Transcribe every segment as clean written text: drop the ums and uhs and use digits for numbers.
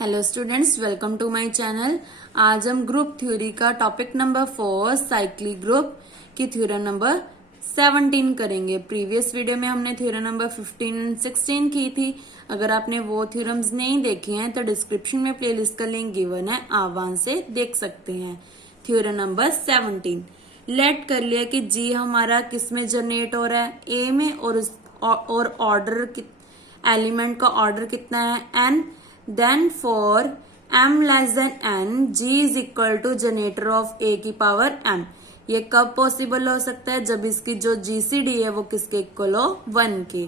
Hello students, welcome to my channel. आज हम group theory का टॉपिक नंबर 4 साइक्लिक ग्रुप की थ्योरम नंबर 17 करेंगे। प्रीवियस वीडियो में हमने थ्योरम नंबर 15 एंड 16 की थी। अगर आपने वो थ्योरम्स नहीं देखे हैं तो डिस्क्रिप्शन में प्लेलिस्ट का लिंक गिवन है, आप वहां से देख सकते हैं। थ्योरम नंबर 17 लेट कर लिया कि जी हमारा किस में जनरेट हो रहा है, ए में, और ऑर्डर एलिमेंट का ऑर्डर कितना है, N. Then for m less than n, g is equal to generator of a की पावर m। ये कब पॉसिबल हो सकता है? जब इसकी जो GCD है वो किसके इक्वल हो, 1 के।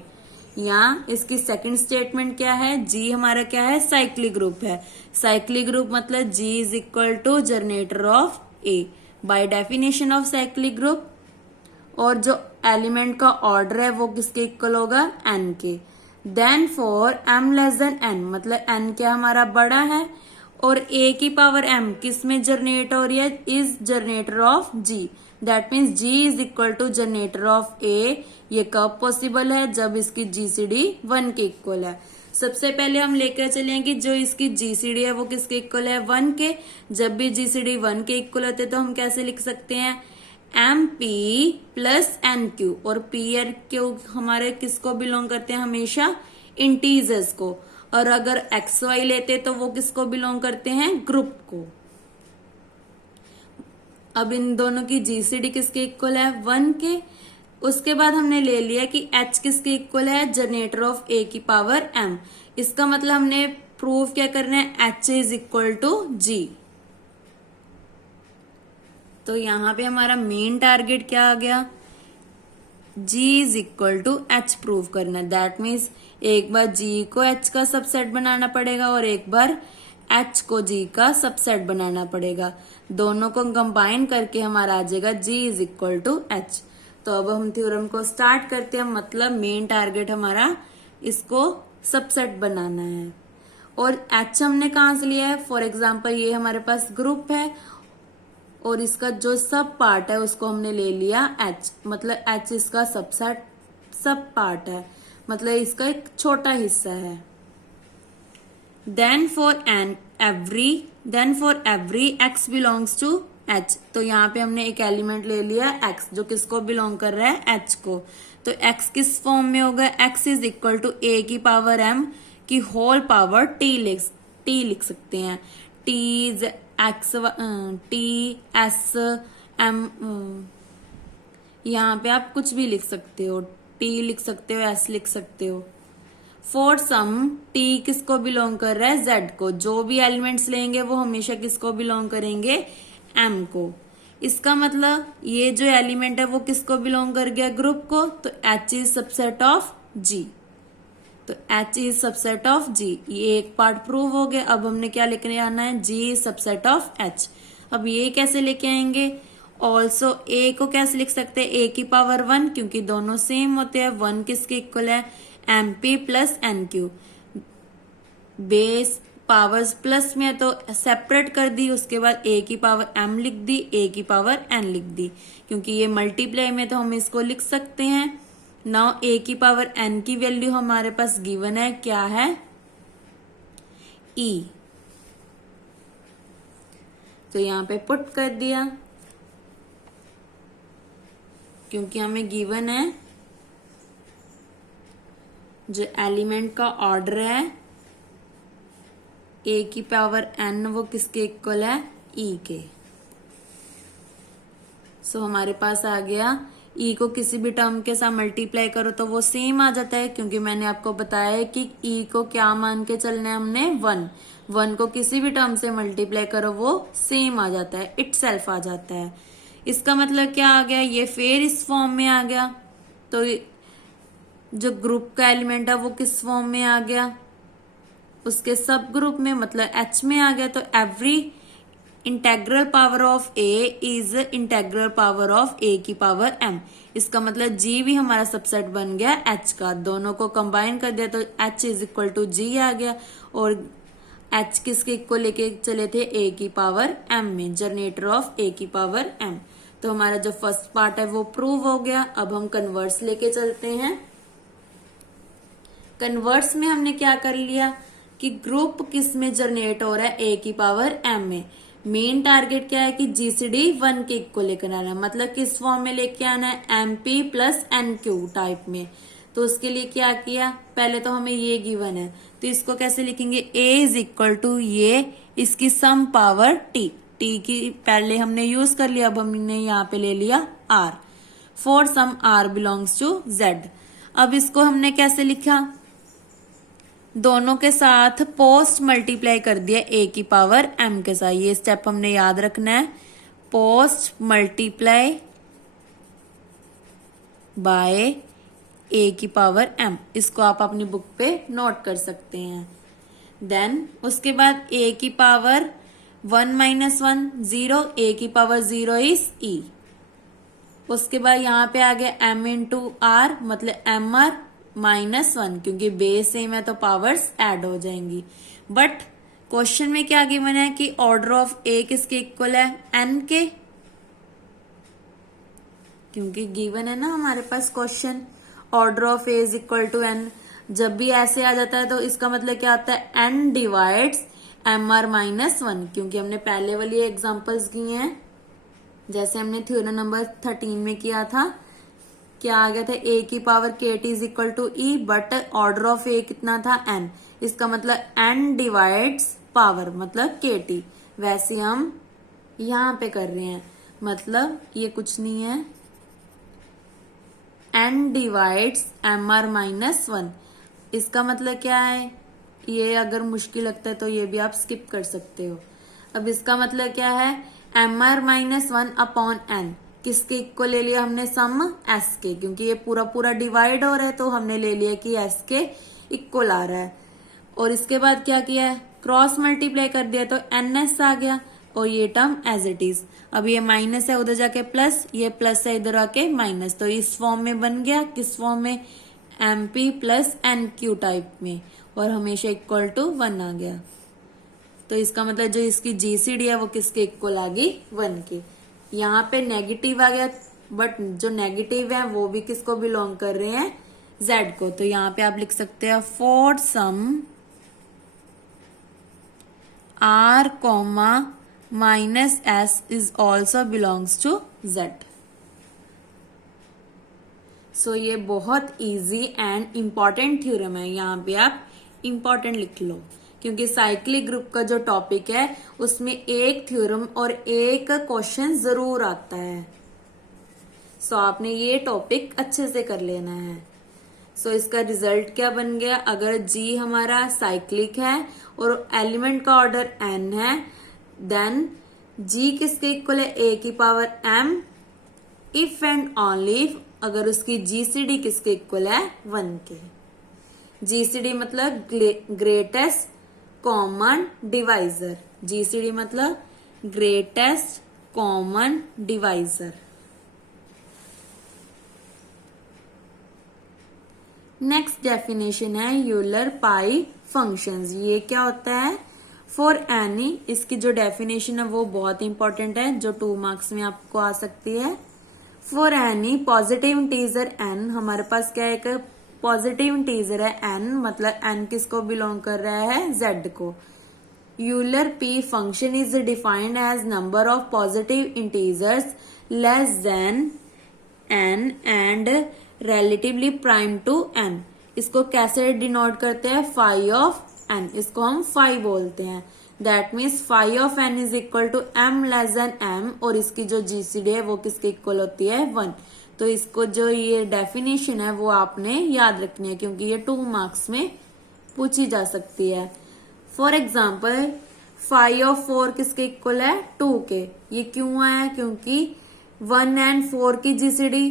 या इसकी सेकंड स्टेटमेंट क्या है, g हमारा क्या है, साइक्लिक ग्रुप है। साइक्लिक ग्रुप मतलब g is equal to generator of a by definition of cyclic group. और जो एलिमेंट का ऑर्डर है वो किसके इक्वल होगा, n के। Then for m less than n, मतलब n क्या हमारा बड़ा है और a की पावर m किस में जनरेट हो रही है, is generator of g। That means g is equal to generator of a। ये कब पॉसिबल है? जब इसकी GCD 1 के इक्वल है। सबसे पहले हम लेकर चलें कि जो इसकी GCD है वो किसके इक्वल है, 1 के। जब भी GCD 1 के इक्वल होते तो हम कैसे लिख सकते हैं, M P plus N Q. और पी और क्यू हमारे किसको बिलोंग करते हैं, हमेशा इंटीजर्स को। और अगर एक्स वाई लेते तो वो किसको बिलोंग करते हैं, ग्रुप को। अब इन दोनों की जीसीडी किसके इक्वल है, 1 के। उसके बाद हमने ले लिया कि एच किसके इक्वल है, जनरेटर ऑफ ए की पावर एम। इसका मतलब हमने प्रूफ क्या करना है, एच इज इक्वल टू जी। तो यहां पे हमारा मेन टारगेट क्या आ गया, g is equal to H prove करना। दैट मीन्स एक बार g को h का सबसेट बनाना पड़ेगा और एक बार h को g का सबसेट बनाना पड़ेगा। दोनों को कंबाइन करके हमारा आ जाएगा g is equal to h। तो अब हम थ्योरम को स्टार्ट करते हैं। मतलब मेन टारगेट हमारा इसको सबसेट बनाना है। और h हमने कहां से लिया है, फॉर एग्जाम्पल ये हमारे पास ग्रुप है और इसका जो सब पार्ट है उसको हमने ले लिया h। मतलब h इसका सबसेट सब पार्ट है, मतलब इसका एक छोटा हिस्सा है। Then for every x belongs to h। तो यहाँ पे हमने एक एलिमेंट ले लिया x जो किसको बिलोंग कर रहा है, h को। तो x किस फॉर्म में होगा, x is equal to a की पावर m की होल पावर t लिख सकते हैं। t X T S M, यहाँ पे आप कुछ भी लिख सकते हो, टी लिख सकते हो, एस लिख सकते हो। फॉर सम टी किसको बिलोंग कर रहा है, जेड को। जो भी एलिमेंट्स लेंगे वो हमेशा किसको बिलोंग करेंगे, एम को। इसका मतलब ये जो एलिमेंट है वो किसको बिलोंग कर गया, ग्रुप को। तो एच इज सबसेट ऑफ जी। तो H is subset of G। ये एक पार्ट प्रूव हो गया। अब हमने क्या लेके आना है, G is subset of H। अब ये कैसे लेके आएंगे, ऑल्सो A को कैसे लिख सकते हैं, A की पावर 1, क्योंकि दोनों सेम होते हैं। 1 किसके इक्वल है, MP plus NQ। Base powers plus में है तो सेपरेट कर दी, उसके बाद A की पावर M लिख दी, A की पावर N लिख दी। क्योंकि ये मल्टीप्लाई में तो हम इसको लिख सकते हैं। नाउ a की पावर n की वैल्यू हमारे पास गिवन है, क्या है, e। तो यहां पे पुट कर दिया, क्योंकि हमें गिवन है जो एलिमेंट का ऑर्डर है a की पावर n वो किसके इक्वल है, e के। सो हमारे पास आ गया, e को किसी भी टर्म के साथ मल्टीप्लाई करो तो वो सेम आ जाता है, क्योंकि मैंने आपको बताया है कि e को क्या मान के चलना है हमने, 1 को किसी भी टर्म से मल्टीप्लाई करो वो सेम आ जाता है, इटसेल्फ आ जाता है। इसका मतलब क्या आ गया, ये फिर इस फॉर्म में आ गया। तो जो ग्रुप का एलिमेंट है वो किस फॉर्म में आ गया, उसके सब ग्रुप में, मतलब h में आ गया। तो every integral power of a is integral power of a की पावर m। इसका मतलब g भी हमारा सबसेट बन गया h का। दोनों को कंबाइन कर दिया तो h is equal to g आ गया। और h किसके इक्वल लेके चले थे, a की पावर m में, जनरेटर ऑफ a की पावर m। तो हमारा जो फर्स्ट पार्ट है वो प्रूव हो गया। अब हम कन्वर्स लेके चलते हैं। कन्वर्स में हमने क्या कर लिया, कि ग्रुप किस में जनरेट हो रहा है, ए की पावर एम में। मेन टारगेट क्या है कि जीसीडी 1 के इक्वल लेकर आना है, मतलब किस फॉर्म में लेके आना है, एमपी प्लस एनक्यू टाइप में। तो उसके लिए क्या किया, पहले तो हमें ये गिवन है तो इसको कैसे लिखेंगे, ए इज इक्वल टू ये इसकी सम पावर टी। टी की पहले हमने यूज कर लिया, अब हमने यहाँ पे ले लिया R, for some R belongs to Z. अब इसको हमने कैसे लिखा, दोनों के साथ पोस्ट मल्टीप्लाई कर दिया ए की पावर एम के साथ। ये स्टेप हमने याद रखना है, पोस्ट मल्टीप्लाई बाय ए की पावर एम। इसको आप अपनी बुक पे नोट कर सकते हैं। देन उसके बाद ए की पावर 1 माइनस 1 0, ए की पावर 0 इज ई। उसके बाद यहाँ पे आ गया एम इंटू आर, मतलब एम आर -1, क्योंकि बेस सेम है तो पावर्स ऐड हो जाएंगी। बट क्वेश्चन में क्या गिवन है कि ऑर्डर ऑफ ए किसके इक्वल है, एन के, क्योंकि गिवन है ना हमारे पास question order of A is equal to N. जब भी ऐसे आ जाता है तो इसका मतलब क्या आता है, एन डिवाइड्स एम आर -1, क्योंकि हमने पहले वाली एग्जांपल्स किए हैं, जैसे हमने थ्योरम नंबर 13 में किया था, क्या आ गया था, ए की पावर के T is equal to E, but order of A कितना था, एन। इसका मतलब एन डिवाइड्स पावर मतलब के टी। वैसे हम यहां पे कर रहे हैं, मतलब ये कुछ नहीं है, एन डिवाइड्स एम आर -1। इसका मतलब क्या है, ये अगर मुश्किल लगता है तो ये भी आप स्किप कर सकते हो। अब इसका मतलब क्या है, एम आर -1 अपॉन एन, किसके इक्वल ले लिया हमने, सम एस के, क्योंकि ये पूरा पूरा डिवाइड हो रहा है तो हमने ले लिया कि एस के इक्वल आ रहा है। और इसके बाद क्या किया है, क्रॉस मल्टीप्लाई कर दिया तो एन एस आ गया, और ये टर्म एज इट इज। अब ये माइनस है उधर जाके प्लस, ये प्लस है इधर आके माइनस, तो इस फॉर्म में बन गया, किस फॉर्म में, M P plus N Q type में, और हमेशा इक्वल टू 1 आ गया। तो इसका मतलब जो इसकी जीसीडी है वो किसके इक्वल आ गई, 1 के। यहाँ पे नेगेटिव आ गया, बट जो नेगेटिव है वो भी किसको बिलोंग कर रहे हैं, जेड को। तो यहाँ पे आप लिख सकते हैं for some R comma minus S is also belongs to Z. So ये बहुत इजी एंड इम्पॉर्टेंट थ्योरम है, यहाँ पे आप इम्पॉर्टेंट लिख लो, क्योंकि साइक्लिक ग्रुप का जो टॉपिक है उसमें एक थ्योरम और एक क्वेश्चन जरूर आता है। सो आपने ये टॉपिक अच्छे से कर लेना है। सो इसका रिजल्ट क्या बन गया, अगर जी हमारा साइक्लिक है और एलिमेंट का ऑर्डर n है, देन जी किसके इक्वल है, a की power m, if and only if अगर उसकी जीसीडी किसके इक्वल है, 1 के। जीसीडी मतलब ग्रेटेस्ट कॉमन डिवाइजर, जीसीडी मतलब greatest common divisor. Next definition है यूलर पाई फंक्शंस। ये क्या होता है, फॉर एनी, इसकी जो डेफिनेशन है वो बहुत इंपॉर्टेंट है, जो 2 मार्क्स में आपको आ सकती है। For any positive integer n, हमारे पास क्या है, एक पॉजिटिव इंटीजर है n, मतलब n किसको बिलोंग कर रहा है, z को। Euler p function is defined as number of positive integers less than n and relatively prime to n। इसको कैसे डिनोट करते हैं, फाई ऑफ n, इसको हम फाई बोलते हैं। That means phi of n is equal to m less than m, और इसकी जो जीसीडी है वो किसके इक्वल होती है, 1। तो इसको जो ये डेफिनेशन है वो आपने याद रखनी है, क्योंकि ये 2 मार्क्स में पूछी जा सकती है। फॉर एग्जाम्पल फाई ऑफ 4 किसके इक्वल है, 2 के। ये क्यों आया, क्योंकि 1 एंड 4 की जीसीडी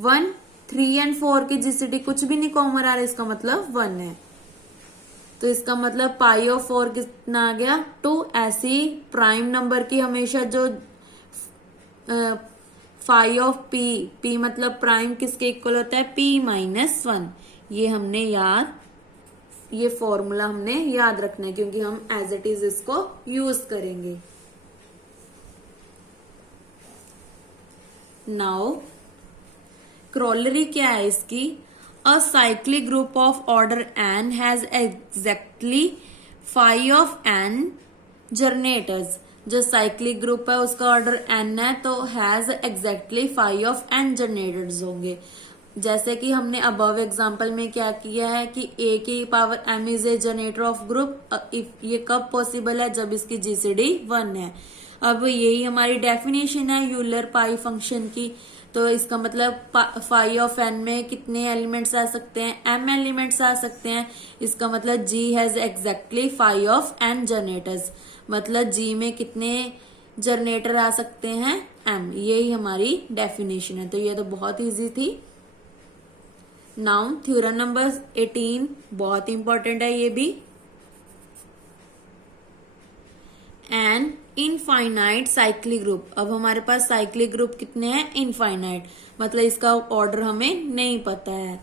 1, 3 एंड 4 की जीसीडी कुछ भी नहीं कॉमन आ रहा है, इसका मतलब 1 है। तो इसका मतलब पाई ऑफ 4 कितना आ गया, 2। ऐसी प्राइम नंबर की हमेशा जो फाई ऑफ पी मतलब प्राइम किसके इक्वल होता है, p-1। ये हमने ये फॉर्मूला हमने याद रखना है, क्योंकि हम एज इट इज इसको यूज करेंगे। नाउ क्रोलरी क्या है इसकी, a cyclic group of order n has exactly five of N generators, जो साइक्लिक ग्रुप है उसका ऑर्डर एन है तो has exactly five of N generators होंगे। जैसे कि हमने अबव एग्जांपल में क्या किया है कि ए की power M is A generator of group, ये कब पॉसिबल है, जब इसकी जीसीडी 1 है। अब यही हमारी डेफिनेशन है यूलर पाई फंक्शन की, तो इसका मतलब फाइव ऑफ एन में कितने एलिमेंट्स आ सकते हैं, एम एलिमेंट्स आ सकते हैं। इसका मतलब G has exactly five of N generators, मतलब जी में कितने जनरेटर आ सकते हैं, एम। यही हमारी डेफिनेशन है। तो ये तो बहुत इजी थी। नाउ थ्योरम नंबर 18 बहुत इंपॉर्टेंट है ये भी। एन इनफाइनाइट साइक्लिक ग्रुप, अब हमारे पास साइक्लिक ग्रुप कितने हैं, इनफाइनाइट, मतलब इसका ऑर्डर हमें नहीं पता है।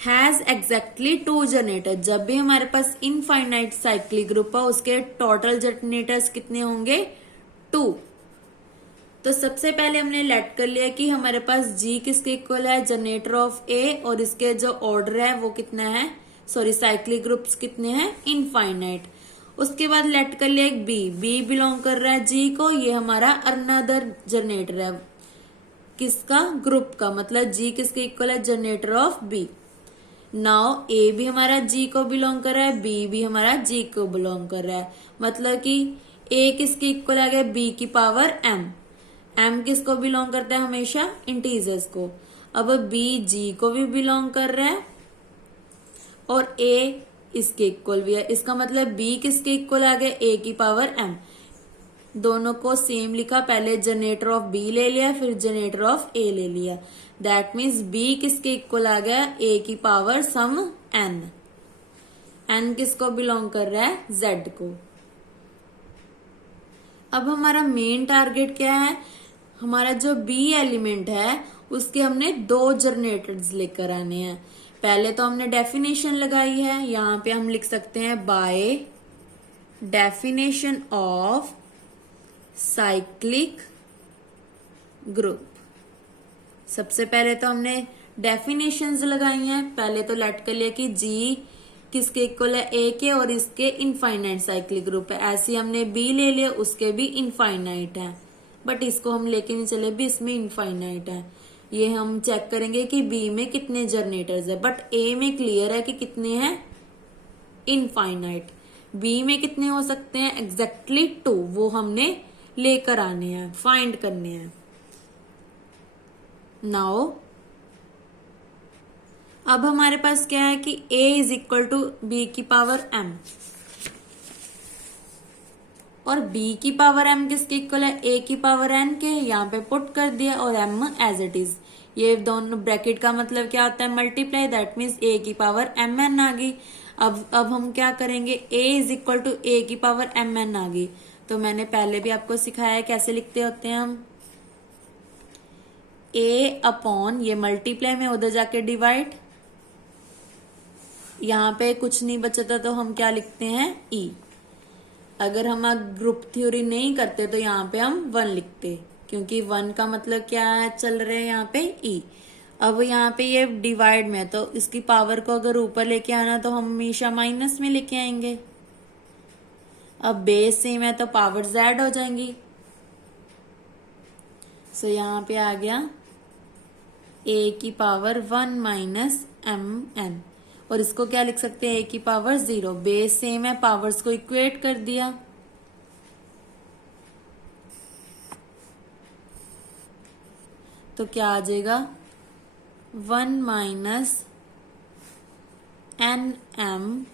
हैज एग्जैक्टली 2 जनरेटर, जब भी हमारे पास इनफाइनाइट साइक्लिक ग्रुप है उसके टोटल जनरेटर्स कितने होंगे, 2। तो सबसे पहले हमने लेट कर लिया कि हमारे पास जी किसके इक्वल है, जनरेटर ऑफ ए, और इसके जो ऑर्डर है वो कितना है, सॉरी साइक्लिक ग्रुप्स कितने हैं, इनफाइनाइट। उसके बाद लेट कर लिया एक बी बिलोंग कर रहा है जी को, ये हमारा अनदर जनरेटर है किसका, ग्रुप का, मतलब जी किसके इक्वल है, जनरेटर ऑफ बी। नाउ ए भी हमारा जी को बिलोंग कर रहा है, बी भी हमारा जी को बिलोंग कर रहा है, मतलब कि ए किसके इक्वल आ गया, बी की पावर एम। एम किसको बिलोंग करता है, हमेशा इंटीजर्स को। अब बी जी को भी बिलोंग कर रहा है और ए इसके इक्वल भी है, इसका मतलब बी किसके इक्वल आ गया, ए की पावर एम। दोनों को सेम लिखा, पहले जनरेटर ऑफ बी ले लिया फिर जनरेटर ऑफ ए ले लिया। दैट मीन्स बी किसके इक्वल आ गया, ए की पावर सम एन। एन किसको बिलोंग कर रहा है, जेड को। अब हमारा मेन टारगेट क्या है, हमारा जो बी एलिमेंट है उसके हमने 2 जनरेटर्स लेकर आने हैं। पहले तो हमने डेफिनेशन लगाई है, यहां पे हम लिख सकते हैं bye definition of cyclic group. सबसे पहले तो हमने डेफिनेशंस लगाई हैं, पहले तो लेट कर लिया कि जी किसके इक्वल है, ए के, और इसके इनफाइनाइट साइक्लिक ग्रुप है। ऐसे हमने बी ले लिया, उसके भी इनफाइनाइट है, बट इसको हम लेके नहीं चले भी इसमें इनफाइनाइट है। ये हम चेक करेंगे कि बी में कितने जनरेटर्स है, बट ए में क्लियर है कि कितने हैं, इनफाइनाइट। बी में कितने हो सकते हैं, एग्जैक्टली 2, वो हमने लेकर आने हैं, फाइंड करने हैं। नाउ अब हमारे पास क्या है कि a is equal to B की पावर m, और b की पावर m किसके इक्वल है, a की पावर n के, यहाँ पे पुट कर दिया, और m एज इट इज। ये दोनों ब्रैकेट का मतलब क्या होता है, मल्टीप्लाई, दैट मीन्स a की पावर mn आ गई। अब हम क्या करेंगे, a is equal to a की पावर mn आ गई, तो मैंने पहले भी आपको सिखाया है कैसे लिखते होते हैं हम, a अपॉन, ये मल्टीप्लाई में उधर जाके डिवाइड, यहाँ पे कुछ नहीं बचता तो हम क्या लिखते हैं, e। अगर हम ग्रुप थ्योरी नहीं करते तो यहाँ पे हम 1 लिखते, क्योंकि 1 का मतलब क्या है, चल रहे हैं यहाँ पे e। अब यहाँ पे ये डिवाइड में, तो इसकी पावर को अगर ऊपर लेके आना तो हम हमेशा माइनस में लेके आएंगे। अब बेस सेम है तो पावर z हो जाएंगी। सो यहाँ पे आ गया a की पावर 1 माइनस mn, और इसको क्या लिख सकते हैं, a की पावर 0। बेस सेम है, पावर्स को इक्वेट कर दिया, तो क्या आ जाएगा, 1 minus N M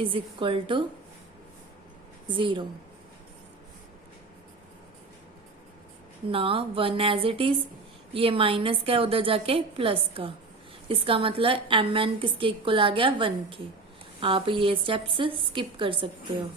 is equal to 0। ना 1 एज इट इज, ये माइनस का उधर जाके प्लस का, इसका मतलब एम एन किसके इक्वल आ गया, 1 के। आप ये स्टेप्स स्किप कर सकते हो।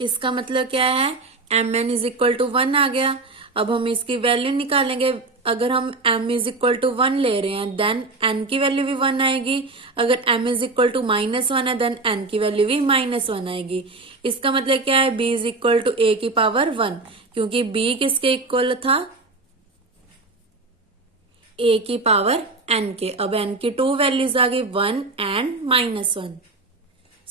इसका मतलब क्या है, M N is equal to 1 आ गया। अब हम इसकी वैल्यू निकालेंगे। अगर हम m इज इक्वल टू 1 ले रहे हैं देन n की वैल्यू भी 1 आएगी। अगर m इज इक्वल टू -1 है देन n की वैल्यू भी -1 आएगी। इसका मतलब क्या है, b is equal to a की पावर 1, क्योंकि b किसके इक्वल था, a की पावर n के। अब n की 2 वैल्यूज आ गई, 1 एंड -1।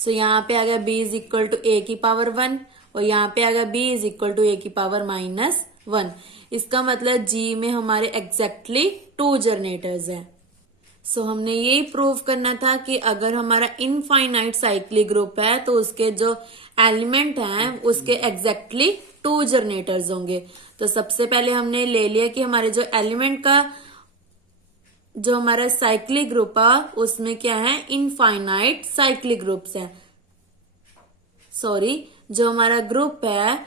सो यहाँ पे आ गया b is equal to a की पावर 1 और यहाँ पे आ गया b is equal to a की पावर -1। इसका मतलब g में हमारे एग्जैक्टली 2 जनरेटर्स हैं। सो हमने यही प्रूव करना था कि अगर हमारा इनफाइनाइट साइक्लिक ग्रुप है तो उसके जो एलिमेंट हैं उसके एग्जैक्टली 2 जनरेटर्स होंगे। तो सबसे पहले हमने ले लिया कि हमारे जो एलिमेंट का जो हमारा साइक्लिक ग्रुप है उसमें क्या है, इनफाइनाइट साइक्लिक ग्रुप्स है। सॉरी, जो हमारा ग्रुप है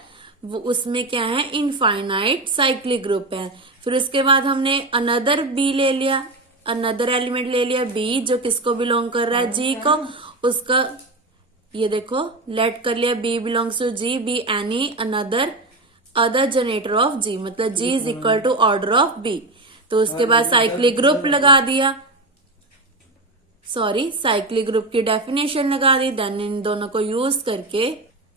वो उसमें क्या है, इनफाइनाइट साइक्लिक ग्रुप है। फिर उसके बाद हमने अनदर बी ले लिया, अनदर एलिमेंट ले लिया बी, जो किसको बिलोंग कर रहा है, जी को। उसका ये देखो लेट कर लिया B belongs to G, B any other generator of G, मतलब G is equal to order of B. तो उसके बाद साइक्लिक ग्रुप लगा दिया, सॉरी साइक्लिक ग्रुप की डेफिनेशन लगा दी। देन इन दोनों को यूज करके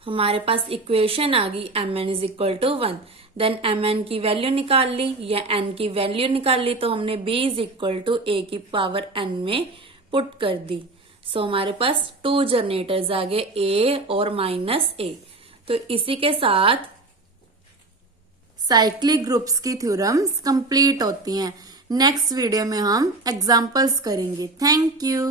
हमारे पास इक्वेशन आ गई mn is equal to 1। Then mn की वैल्यू निकाल ली या n की वैल्यू निकाल ली, तो हमने b is equal to a की पावर n में पुट कर दी। सो हमारे पास 2 जनरेटर्स आ गए a और -a। तो इसी के साथ साइक्लिक ग्रुप्स की थ्योरम्स कंप्लीट होती हैं। नेक्स्ट वीडियो में हम एग्जांपल्स करेंगे। Thank you.